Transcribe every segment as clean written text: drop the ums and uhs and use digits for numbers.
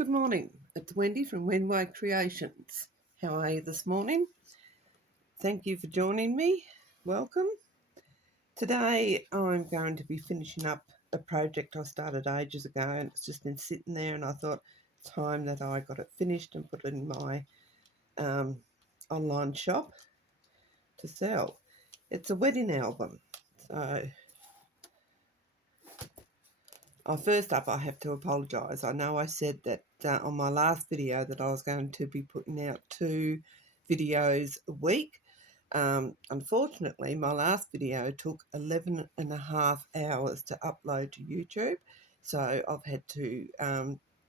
Good morning. It's Wendy from Wenway Creations. How are you this morning? Thank you for joining me. Welcome. Today I'm going to be finishing up a project I started ages ago, and it's just been sitting there, and I thought it's time that I got it finished and put it in my online shop to sell. It's a wedding album. So first up, I have to apologise. I know I said that on my last video that I was going to be putting out 2 videos a week. Unfortunately, my last video took 11 and a half hours to upload to YouTube. So I've had to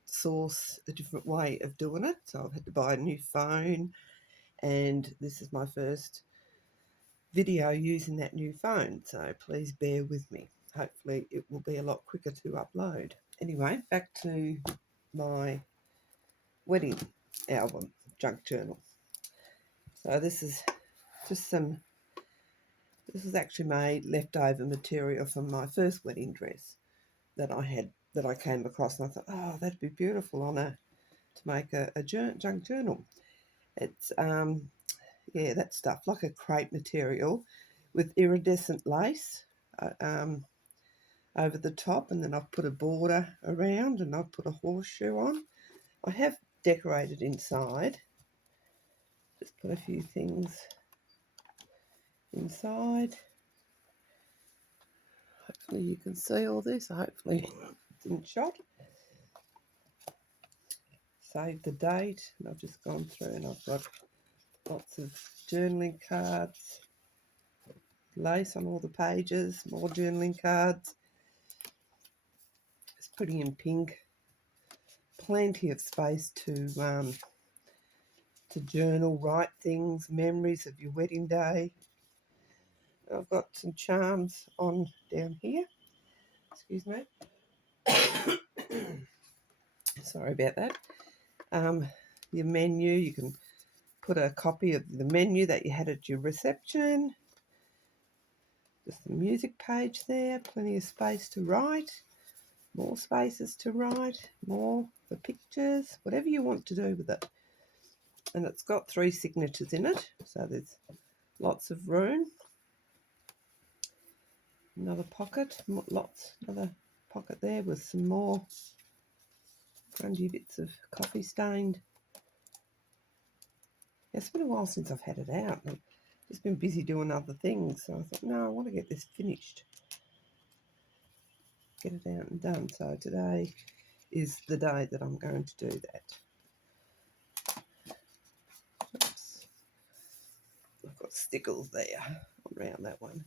source a different way of doing it. So I've had to buy a new phone, and this is my first video using that new phone. So please bear with me. Hopefully it will be a lot quicker to upload. Anyway, back to my wedding album junk journal. So this is just this was actually made leftover material from my first wedding dress that I came across, and I thought, oh, that'd be beautiful to make a junk journal. It's that stuff, like a crepe material with iridescent lace over the top, and then I've put a border around, and I've put a horseshoe on. I have decorated inside. Just put a few things inside. Hopefully you can see all this. Hopefully it's in shot. Save the date, and I've just gone through, and I've got lots of journaling cards, lace on all the pages, more journaling cards. It's pretty in pink. Plenty of space to journal, write things, memories of your wedding day. I've got some charms on down here. Excuse me. Sorry about that. Your menu, you can put a copy of the menu that you had at your reception. Just the music page there, plenty of space to write, more spaces to write, more for pictures, whatever you want to do with it. And it's got 3 signatures in it, so there's lots of room. Another pocket, another pocket there with some more grungy bits of coffee stained. It's been a while since I've had it out. I've just been busy doing other things, so I thought, no, I want to get this finished. Get it out and done. So today is the day that I'm going to do that. Oops. I've got stickles there around that one.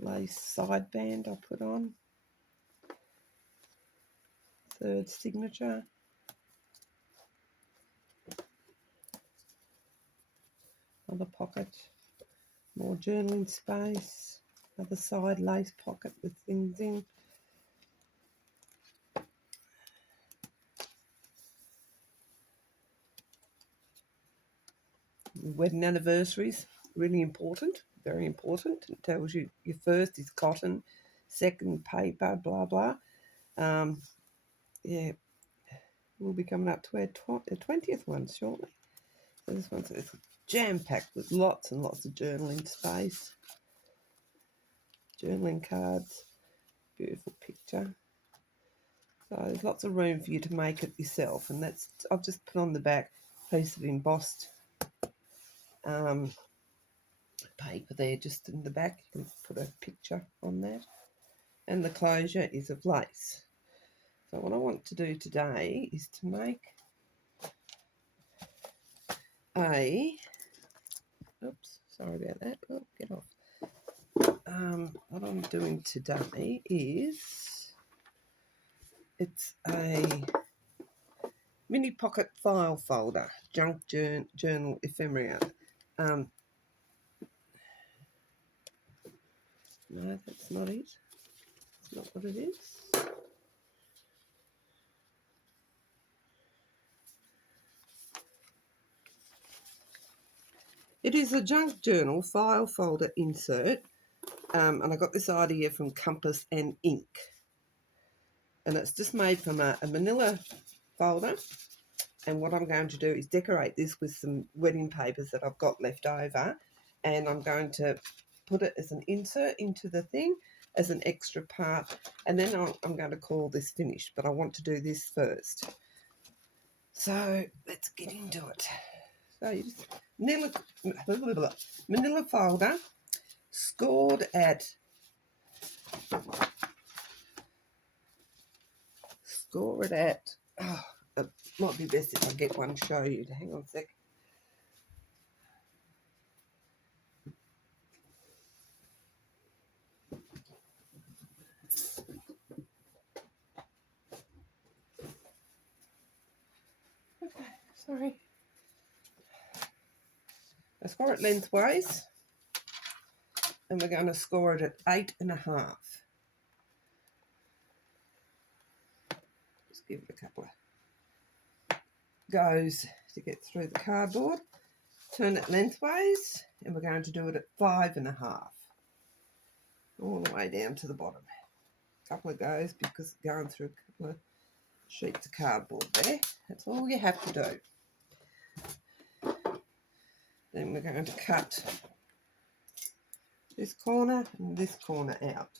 Lace side band I put on. 3rd signature. Another pocket. More journaling space. Another side lace pocket with things in. Wedding anniversaries, really important, very important. It tells you your first is cotton, second paper, blah, blah. We'll be coming up to our 20th one shortly. So this one's jam-packed with lots and lots of journaling space. Journaling cards, beautiful picture. So there's lots of room for you to make it yourself, and I've just put on the back a piece of embossed paper there, just in the back. You can put a picture on that, and the closure is of lace. So what I want to do today is to make sorry about that. Oh, get off. What I'm doing today is it's a mini pocket file folder, junk journal ephemera. No, that's not it. That's not what it is. It is a junk journal file folder insert, and I got this idea from Compass and Ink. and it's just made from a manila folder. And what I'm going to do is decorate this with some wedding papers that I've got left over, and I'm going to put it as an insert into the thing as an extra part, and then I'm going to call this finished, but I want to do this first. So let's get into it. So you just manila folder, scored at oh, it might be best if I get one to show you. Hang on a sec. Okay, sorry. I score it lengthways, and we're going to score it at 8.5. Just give it a couple of goes to get through the cardboard. Turn it lengthways, and we're going to do it at 5.5, all the way down to the bottom. A couple of goes because going through a couple of sheets of cardboard there. That's all you have to do. Then we're going to cut this corner and this corner out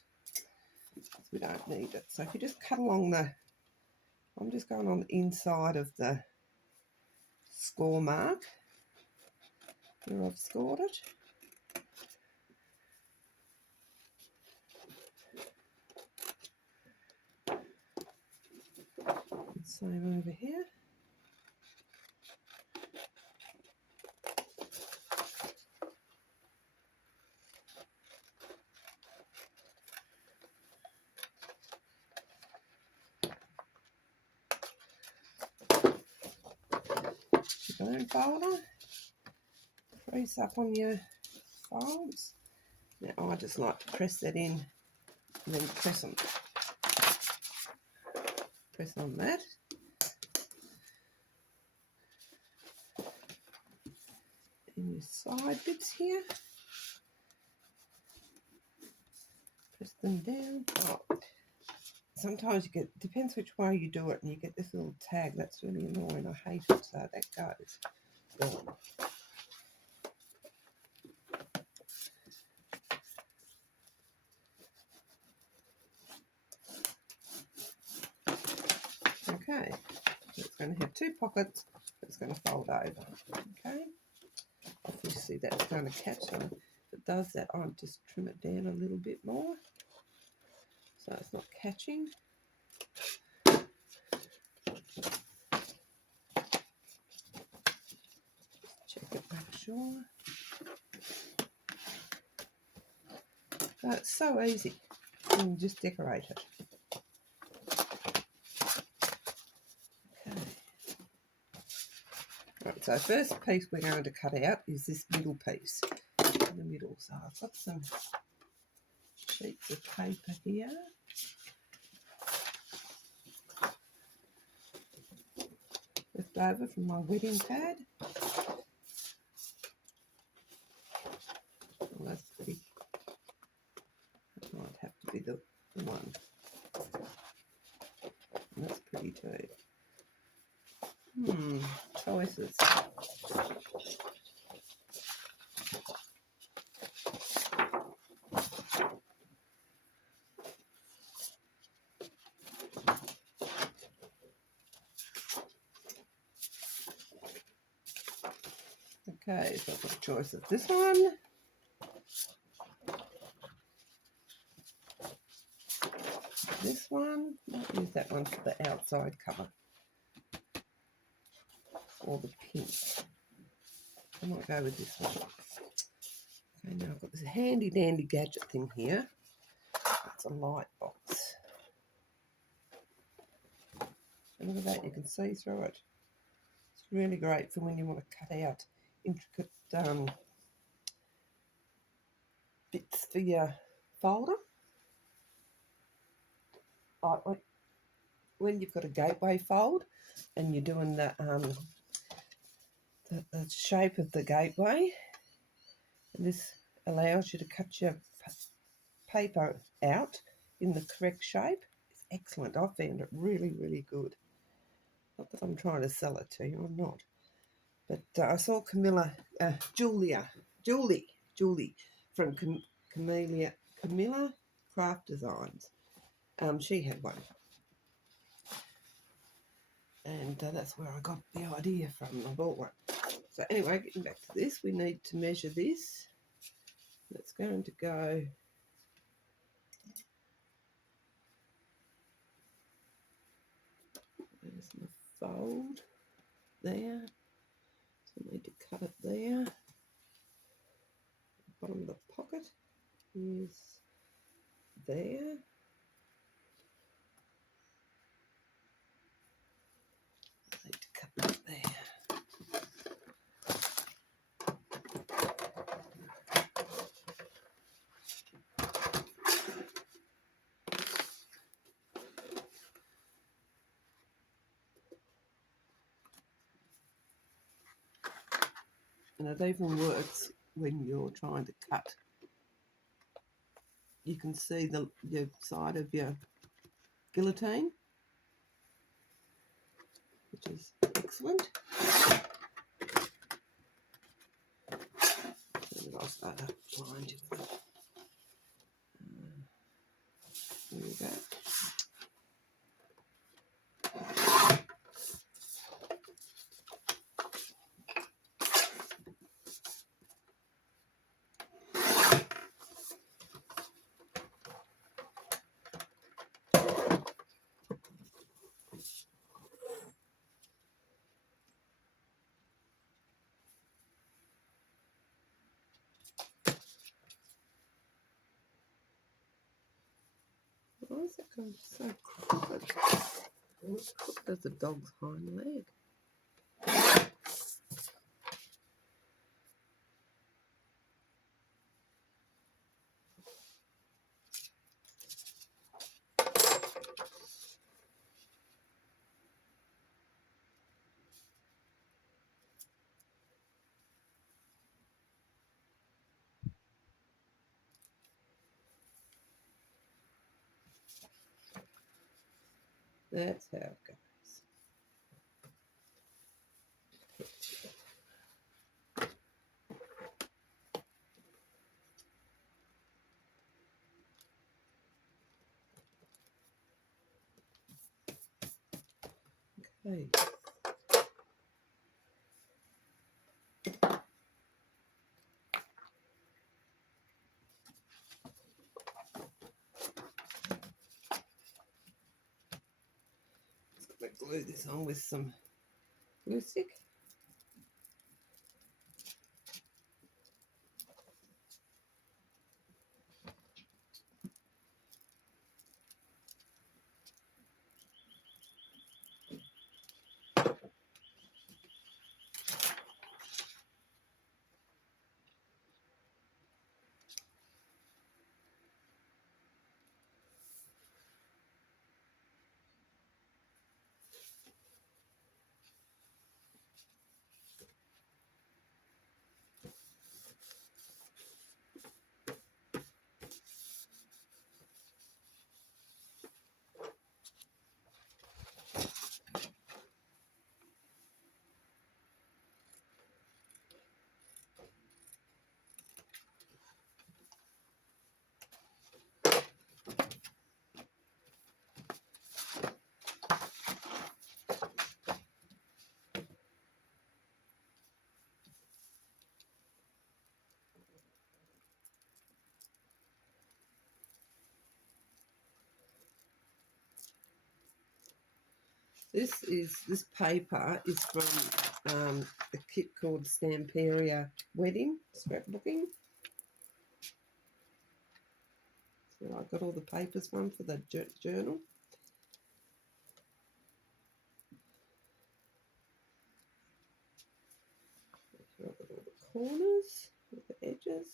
because we don't need it. So if you just cut along the, I'm just going on the inside of the score mark where I've scored it. Same over here. Balloon folder, crease up on your folds. Now I just like to press that in and then press on that. And your side bits here, press them down. Oh, sometimes you get, depends which way you do it, and you get this little tag. That's really annoying. I hate it. So that goes. Gone. Okay, so it's going to have two pockets. It's going to fold over. Okay, obviously that's going to catch on. If it does that, I'll just trim it down a little bit more so it's not catching. Check it, make sure. So it's so easy. You can just decorate it. Okay. Right, so first piece we're going to cut out is this middle piece in the middle. So I've got some sheets of paper here. Left over from my wedding pad. Oh, that's pretty. That might have to be the one. And that's pretty too. Choices. Okay, so I've got a choice of this one. This one. I'll use that one for the outside cover. Or the pink. I might go with this one. Okay, now I've got this handy dandy gadget thing here. It's a light box. And look at that, you can see through it. It's really great for when you want to cut out intricate bits for your folder. Like when you've got a gateway fold and you're doing the shape of the gateway, and this allows you to cut your paper out in the correct shape. It's excellent. I found it really, really good. Not that I'm trying to sell it to you, I'm not. But I saw Julie from Camilla Craft Designs. She had one. And that's where I got the idea from. I bought one. So anyway, getting back to this, we need to measure this. It's going to go there's my fold there. So I need to cut it there. The bottom of the pocket is there. I need to cut that there. And it even works when you're trying to cut. You can see the side of your guillotine, which is excellent. And I'll start to blind you with it. There we go. Why is that going so crooked? It's crooked as a dog's hind leg. That's how it goes. Okay. Let's glue this on with some glue stick. This paper is from a kit called Stamperia Wedding Scrapbooking. So I got all the papers from for the journal. I've got all the corners with the edges.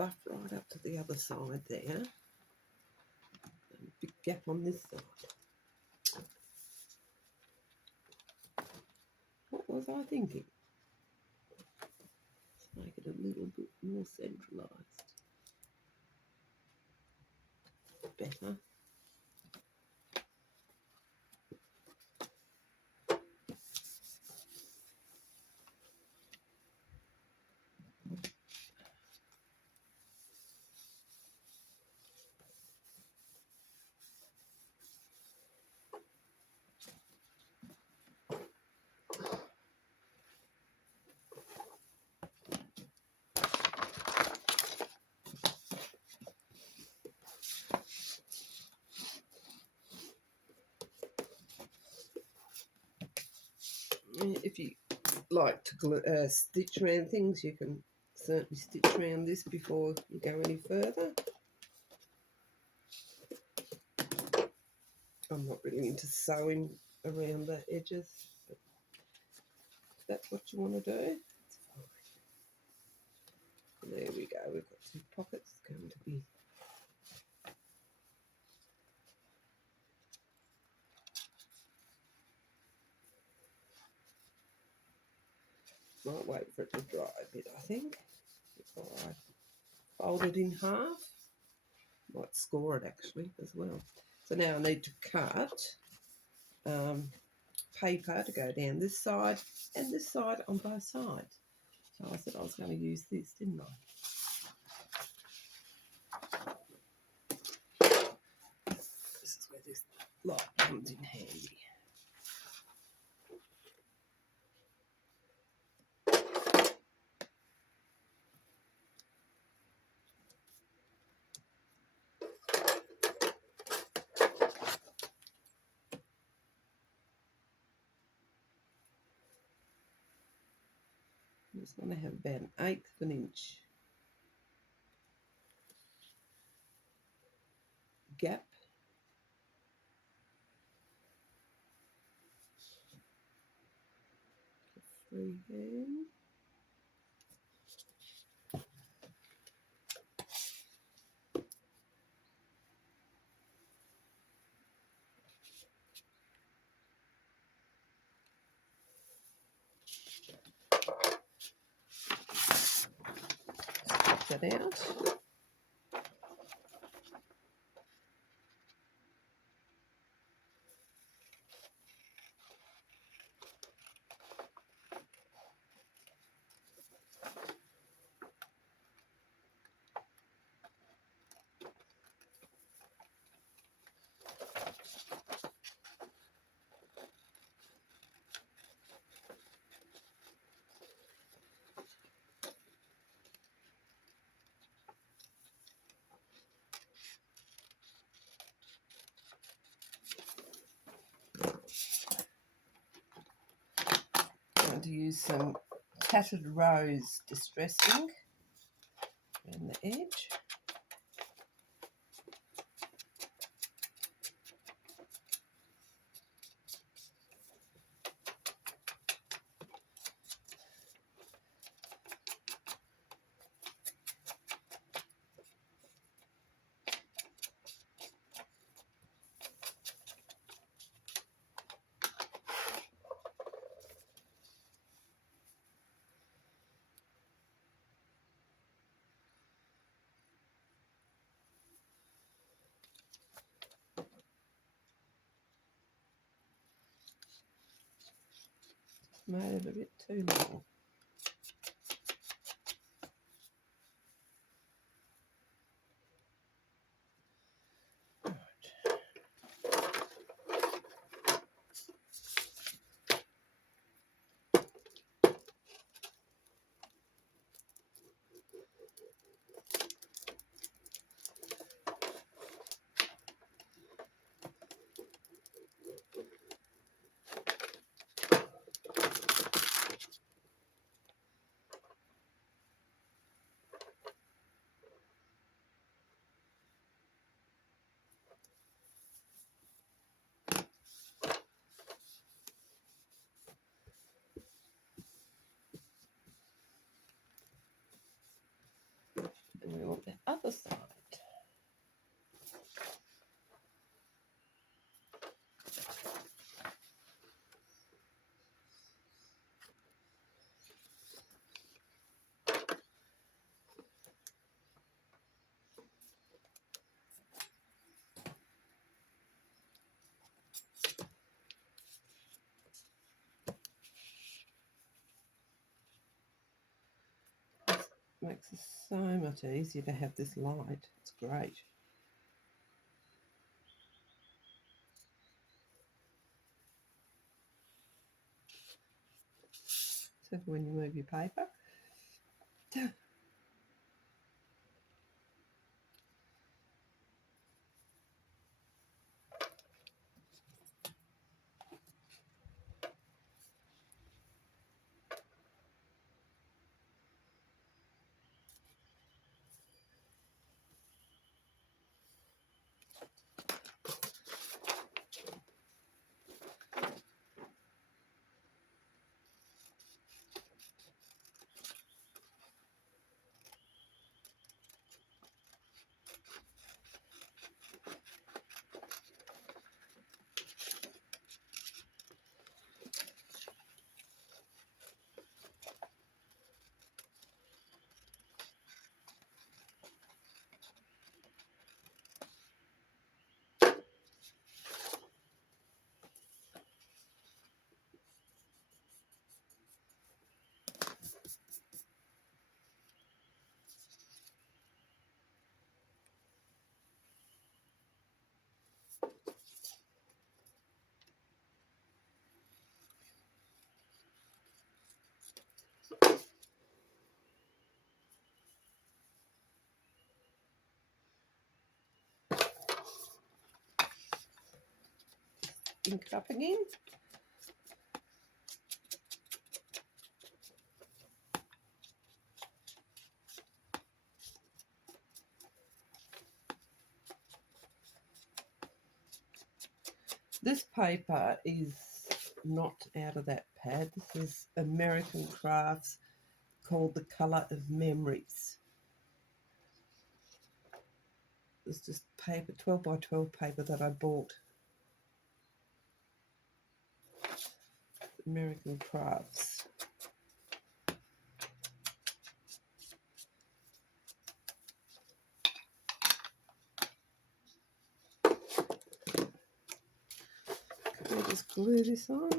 buff right up to the other side there. And big gap on this side. What was I thinking? Let's make it a little bit more centralised. Better. If you like to stitch around things, you can certainly stitch around this before you go any further. I'm not really into sewing around the edges, but if that's what you want to do, it's fine. There we go, we've got 2 pockets. It's going to be might wait for it to dry a bit, I think, before I fold it in half. Might score it actually as well. So now I need to cut paper to go down this side and this side on both sides. So I said I was going to use this, didn't I? This is where this light comes in handy. I'm just going to have about 1/8 of an inch gap. Freehand. Stretch that out. To use some tattered rose distress ink around the edge. Made it a bit too long. makes it so much easier to have this light. It's great. So when you move your paper. Ink it up again. This paper is not out of that pad. This is American Crafts, called The Colour of Memories. It's just paper, 12 by 12 paper that I bought. American Crafts. I'll just glue this on.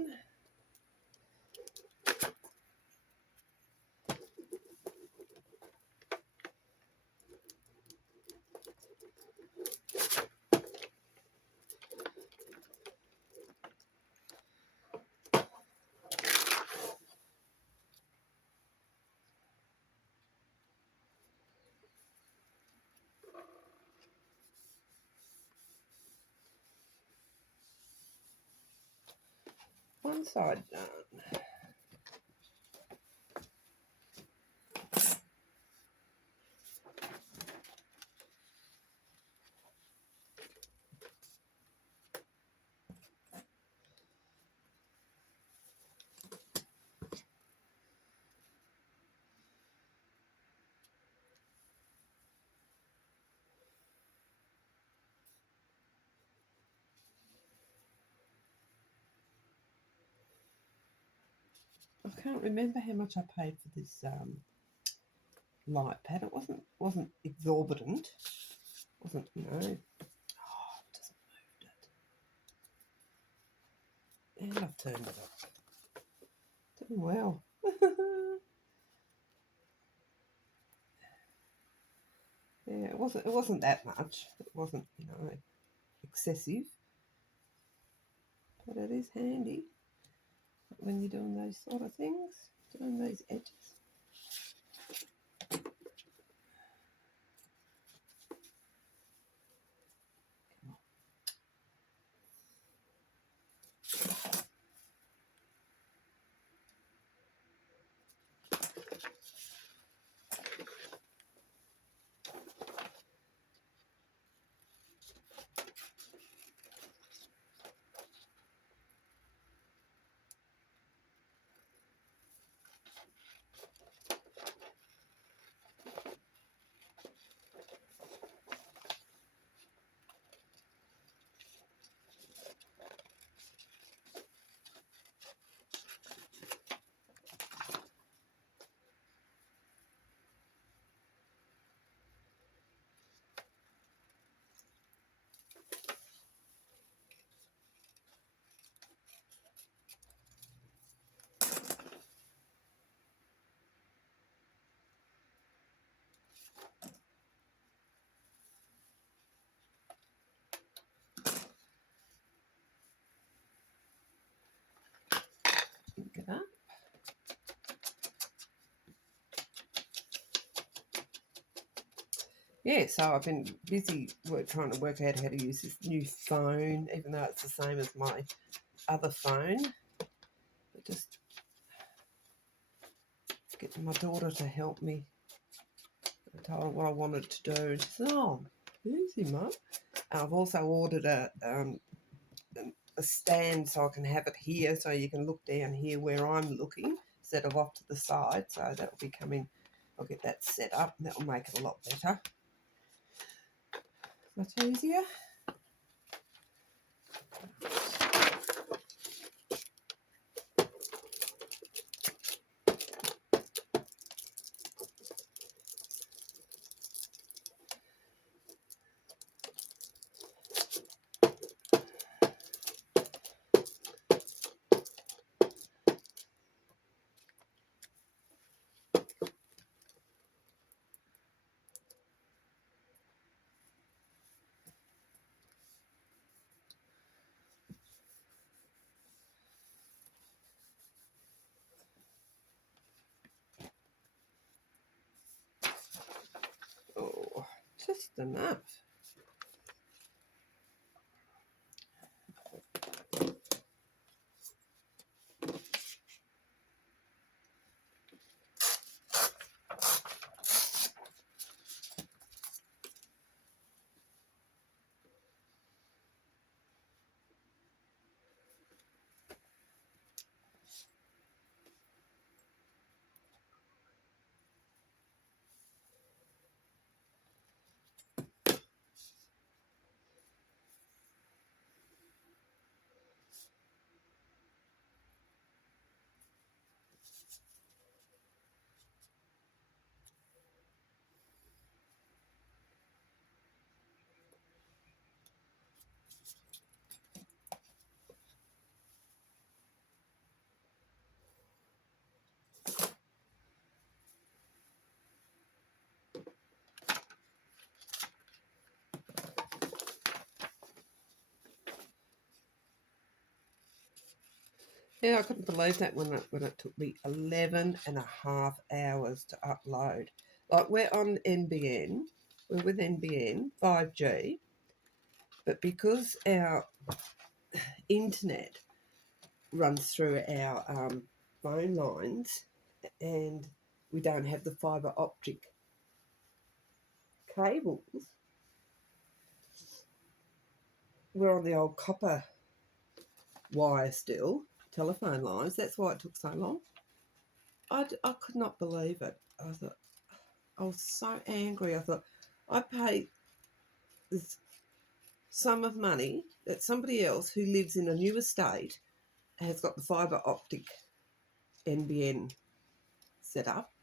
One side done. I can't remember how much I paid for this light pad. It wasn't exorbitant. Wasn't, you know. Oh, I've just moved it. And I've turned it up. Doing well. Yeah, it wasn't that much. It wasn't, you know, excessive. But it is handy when you're doing those sort of things, doing these edges. Yeah, so I've been busy trying to work out how to use this new phone, even though it's the same as my other phone. But just getting my daughter to help me. I told her what I wanted to do, and she said, "Oh, easy, Mum." I've also ordered a stand so I can have it here, so you can look down here where I'm looking instead of off to the side. So that will be coming. I'll get that set up, and that will make it a lot better, much easier. Oh, just enough. Yeah, I couldn't believe that when it took me 11.5 hours to upload. Like, we're on NBN, we're with NBN 5G, but because our internet runs through our phone lines and we don't have the fibre optic cables, we're on the old copper wire still, telephone lines. That's why it took so long. I could not believe it. I was so angry. I thought, I paid this sum of money that somebody else who lives in a new estate has got the fibre optic NBN set up.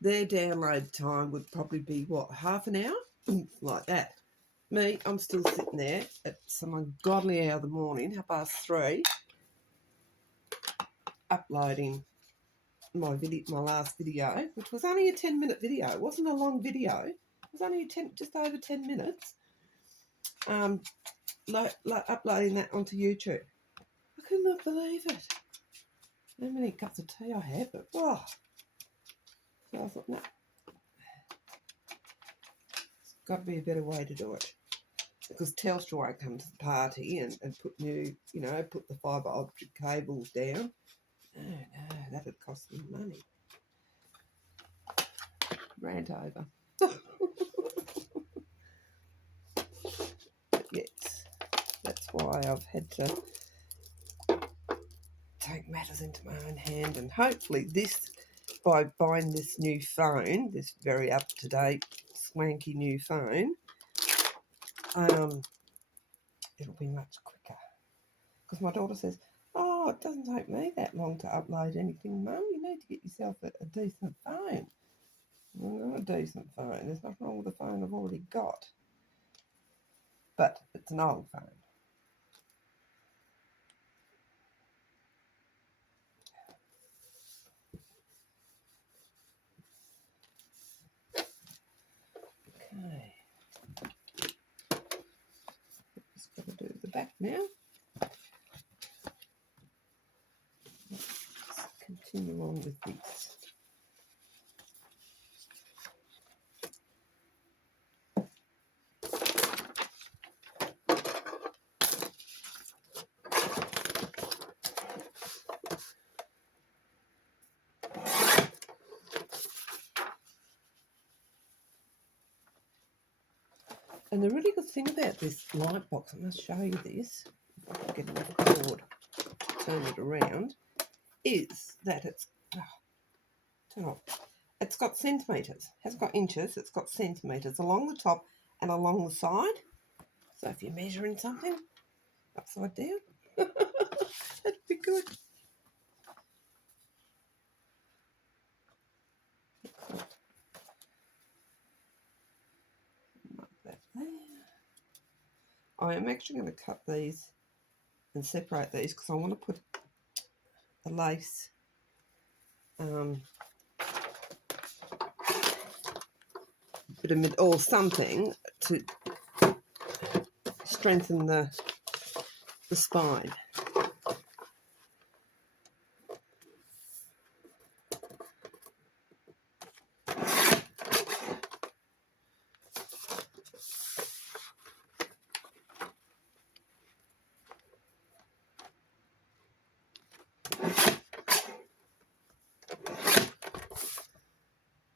Their download time would probably be, what, half an hour? Like that. Me, I'm still sitting there at some ungodly hour of the morning, 3:30, uploading my last video, which was only a 10-minute video. It wasn't a long video. It was only just over 10 minutes. Uploading that onto YouTube. I could not believe it. How many cups of tea I had, but oh. So I thought, no, there's got to be a better way to do it. Because Telstra won't come to the party and put put the fibre optic cables down. No, that would cost me money. Rant over. Yes, that's why I've had to take matters into my own hand, and hopefully by buying this new phone, this very up-to-date, swanky new phone, it'll be much quicker. Because my daughter says, "Oh, it doesn't take me that long to upload anything, Mum. You need to get yourself a decent phone." Well, not a decent phone. There's nothing wrong with the phone I've already got. But it's an old phone. Okay. Just got to do the back now. Let's continue on with this. And the really good thing about this light box, I must show you this, if I can get enough cord to turn it around, is that it's got centimetres. It hasn't got inches, it's got centimetres along the top and along the side. So if you're measuring something upside down, that'd be good. Mark that there. I am actually going to cut these and separate these because I want to put a lace bit of or something to strengthen the spine.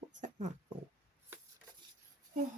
What's that mark for? Oh.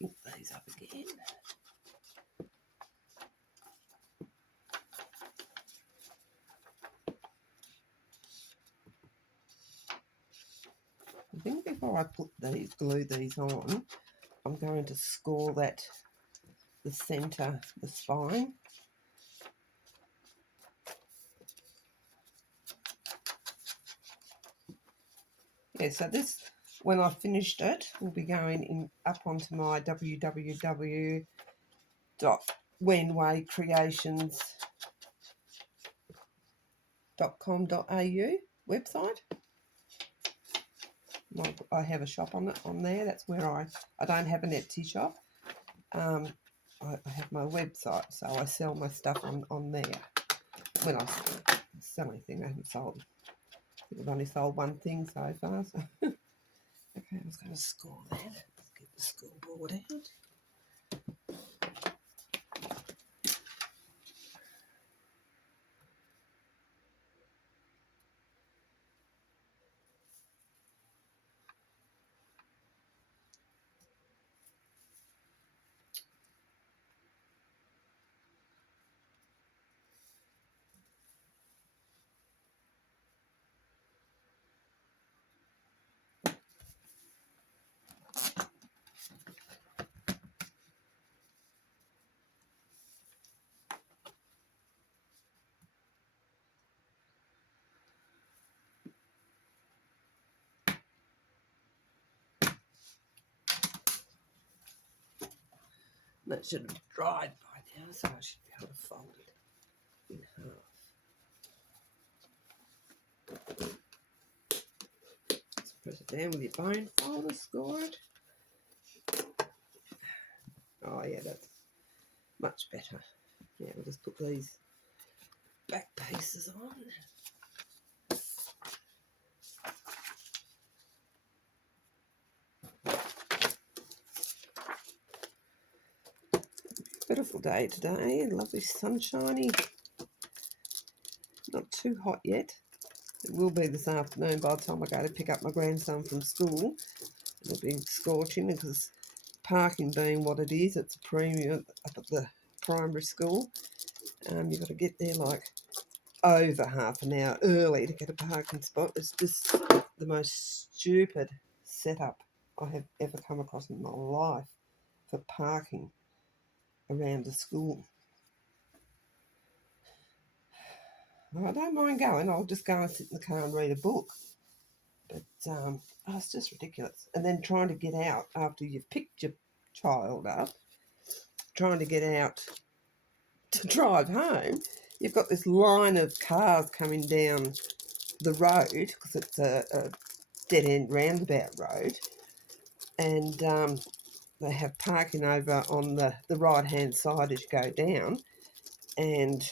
Pick these up again. I think before I glue these on, I'm going to score the centre, the spine. Yeah, so this, when I've finished it, will be going up onto my www.wenwaycreations.com.au website. I have a shop on there. That's where I don't have an Etsy shop. I have my website, so I sell my stuff on there. When I sell anything, I haven't sold. I think I've only sold one thing so far. So. Okay, I was going to score that. Let's get the school board out. That should have dried by now, so I should be able to fold it in half. Let's press it down with your bone folder, score it. Oh yeah, that's much better. Yeah, we'll just put these back pieces on. Beautiful day today, lovely sunshiny. Not too hot yet. It will be this afternoon by the time I go to pick up my grandson from school. It'll be scorching because parking being what it is, it's a premium up at the primary school. You've got to get there like over half an hour early to get a parking spot. It's just the most stupid setup I have ever come across in my life for parking around the school. I don't mind going. I'll just go and sit in the car and read a book. But it's just ridiculous. And then trying to get out after you've picked your child up, trying to get out to drive home, you've got this line of cars coming down the road because it's a dead-end roundabout road. And they have parking over on the right-hand side as you go down, and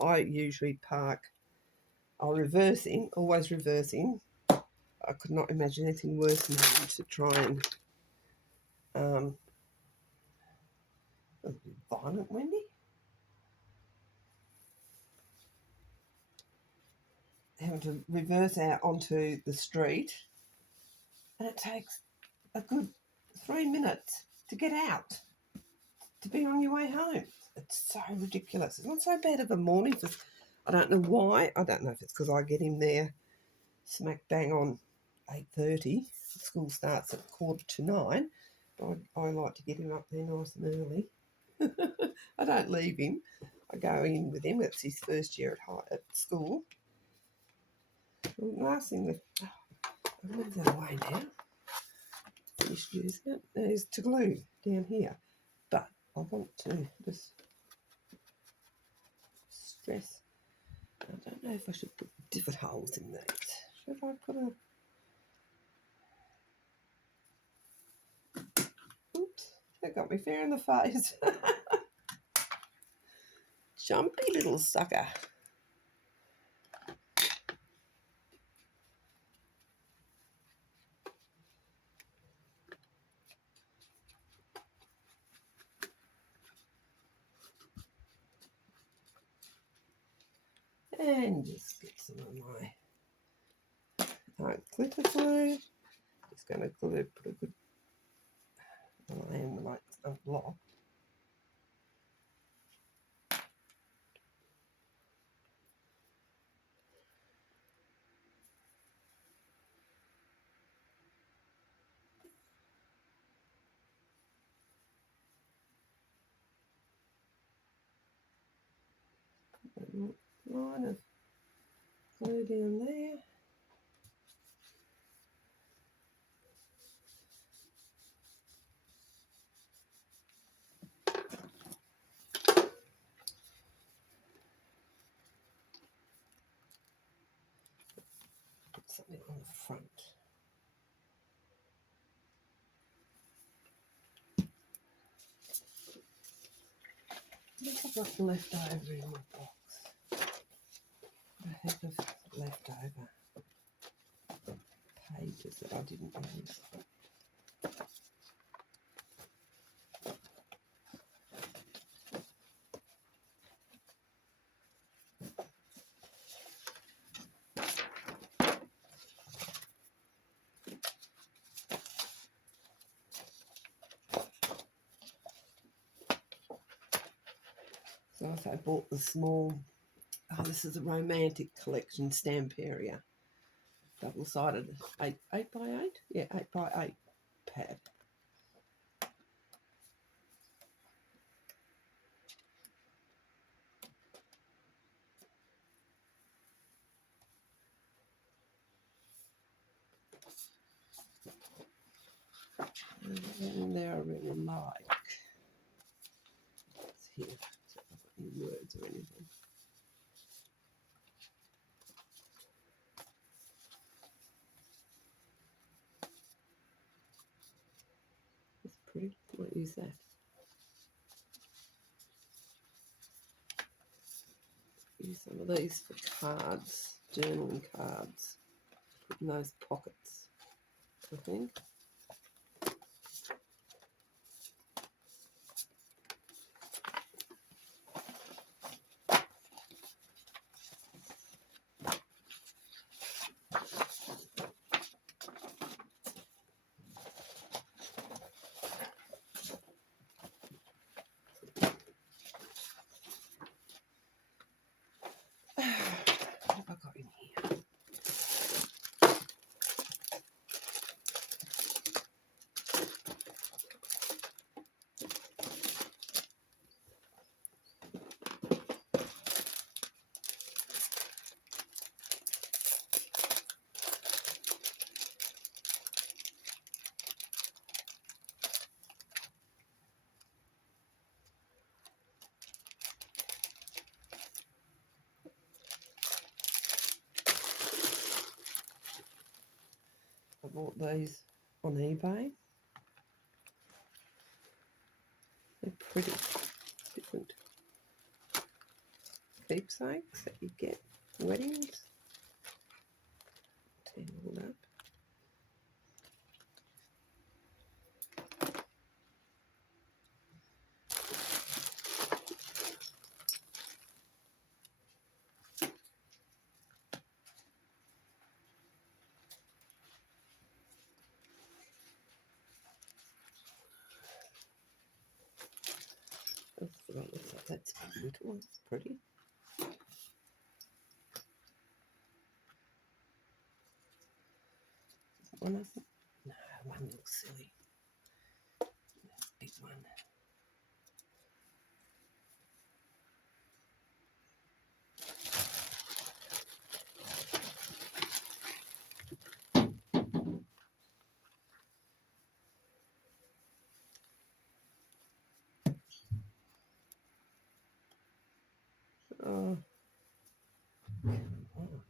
I usually park, I'll reverse in, always reversing. I could not imagine anything worse than having to try and a bit violent, Wendy. Having to reverse out onto the street, and it takes a good 3 minutes to get out, to be on your way home. It's so ridiculous. It's not so bad of a morning. I don't know why. I don't know if it's because I get him there smack bang on 8:30. School starts at 8:45. But I like to get him up there nice and early. I don't leave him. I go in with him. It's his first year at school. Well, last thing I'll move that away now. Finished using it. There's to glue down here. But I want to just stress. I don't know if I should put different holes in these. Should I put a... Oops, that got me fair in the face. Jumpy little sucker. And just get some of my glitter glue. Just going to glue, put a good... Well, I am like a block. Line of glue down there. Put something on the front. What's got left over in my box? A heap of leftover pages that I didn't use. So I also bought the small, this is a romantic collection stamp area. Double-sided 8 by 8? Yeah, 8 by 8 pad. And there I really like. It's here. So I've got any words or anything. It's pretty. I might use that. Use some of these for cards, journaling cards. Put in those pockets, I think. What have I got in here? I bought these on eBay. pretty. Different keepsakes that you get weddings. Tangled up. That's what it looks like. That's a little one. It's pretty. One, I think. No, one looks silly. That's a big one. Oh. Oh.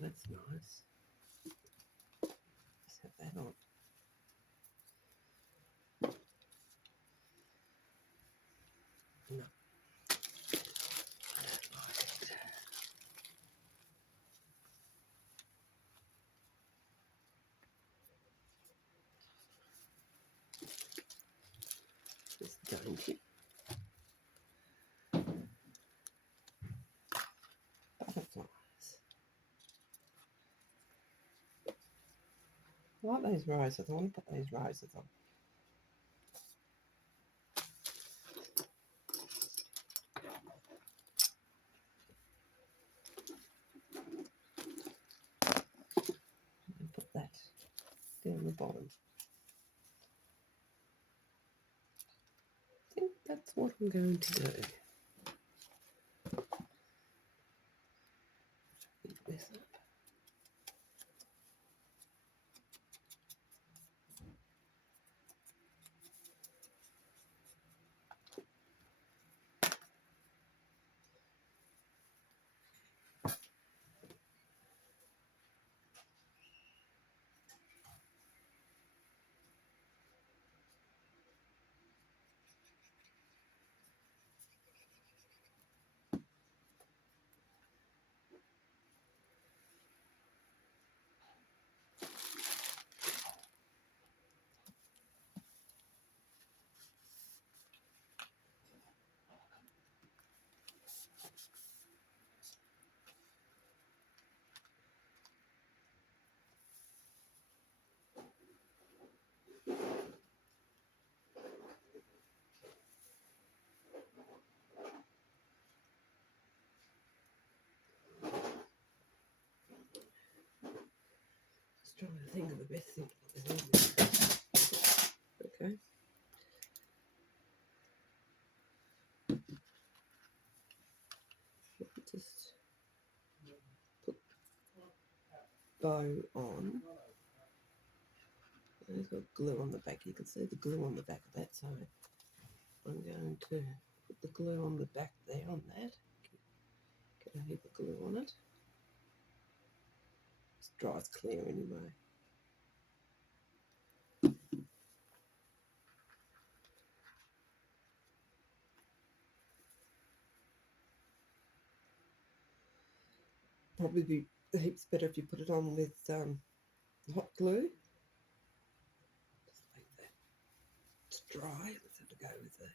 That's nice. Let's have that on. No. I don't like it. It's dainty. Butterflies. I like those roses. I want to put these roses on. And put that down the bottom. I think that's what I'm going to do. Pick this up. Just trying to think of the best thing to put this in. Okay. Just put bow on. There's got glue on the back. You can see the glue on the back of that side. I'm going to put the glue on the back there on that. Get a heap of glue on it. It dries clear anyway. Probably be heaps better if you put it on with hot glue. Just like that. It's dry. Let's have to go with these.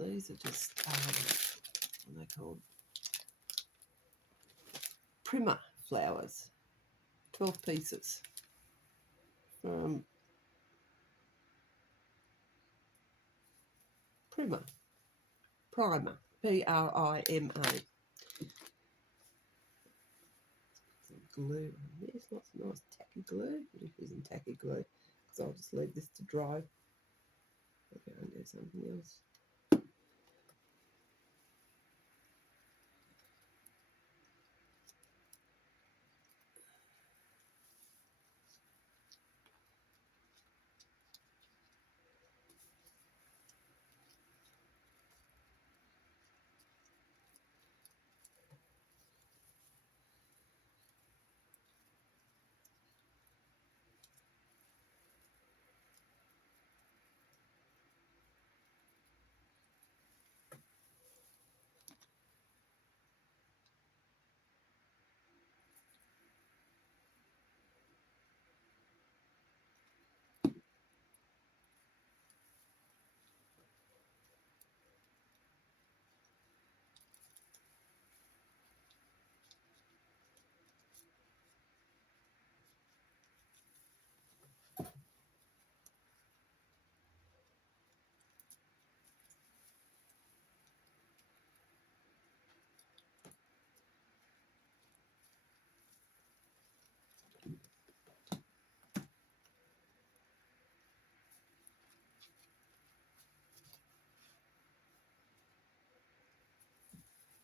These are just what are they called? Primer flowers, 12 pieces from Primer, Prima. Some glue on this, lots of nice tacky glue, but it isn't tacky glue because I'll just leave this to dry. I'll go and do something else.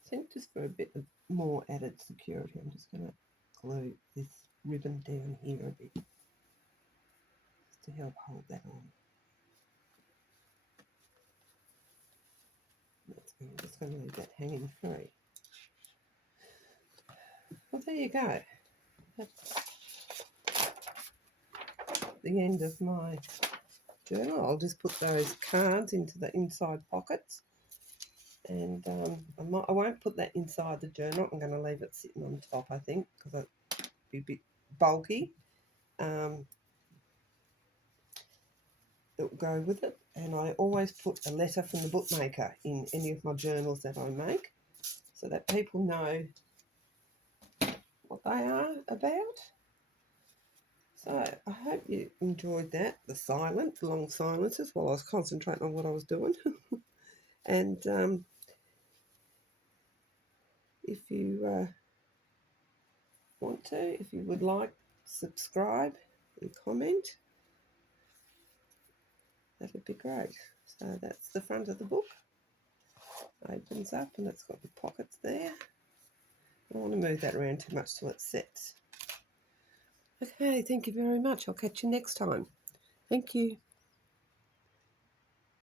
I think just for a bit of more added security, I'm just going to glue this ribbon down here a bit just to help hold that on. I'm just going to leave that hanging free. Well, there you go. That's the end of my journal. I'll just put those cards into the inside pockets, and I won't put that inside the journal. I'm going to leave it sitting on top, I think, because it'll be a bit bulky. It'll go with it, and I always put a letter from the bookmaker in any of my journals that I make so that people know what they are about. So I hope you enjoyed that, the long silences while I was concentrating on what I was doing. And if you want to, if you would like, subscribe and comment, that would be great. So that's the front of the book. Opens up and it's got the pockets there. I don't want to move that around too much till it sets. Okay, thank you very much. I'll catch you next time. Thank you.